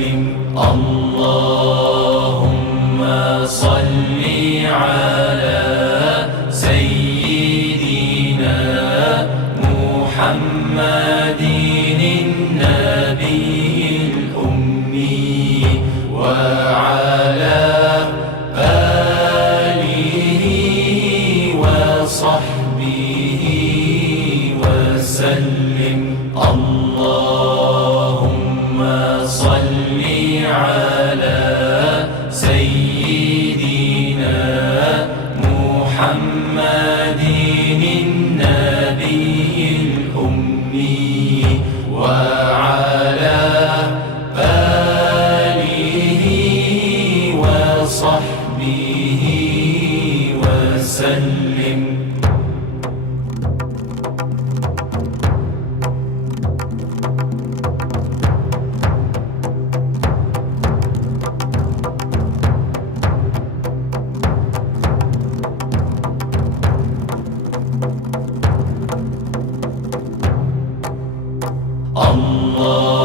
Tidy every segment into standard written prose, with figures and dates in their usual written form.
وسلم اللهم صل على سيدنا محمد النبي الأمي وعلى آله وصحبه وسلم اللهم صل على سيدنا محمد النبي الأمي وعلى آله وصحبه وسلم.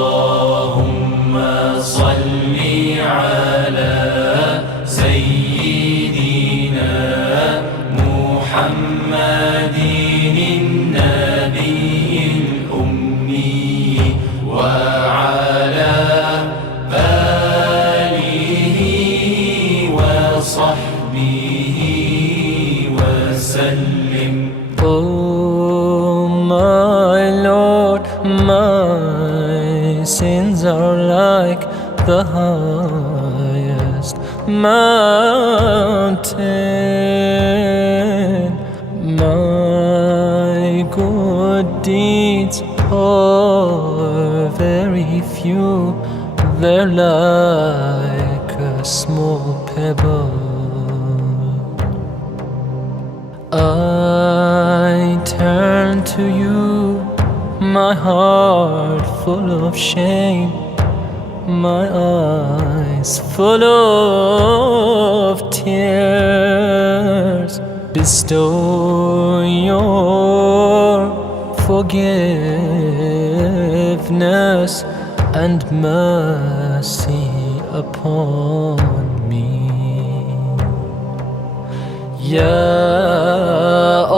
اللهم صل على سيدنا محمد النبي الأمي وعلى آله وصحبه وسلم. Oh my Lord, my sins are like the highest mountain. My good deeds are very few, they're like a small pebble. I turn to you, my heart full of shame, my eyes full of tears. Bestow your forgiveness and mercy upon me. Ya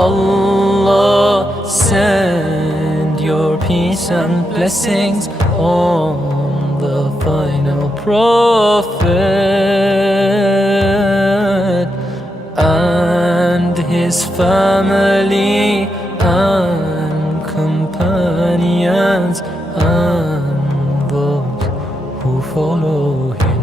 Allah, send your peace and blessings on the final prophet and his family and companions and those who follow him.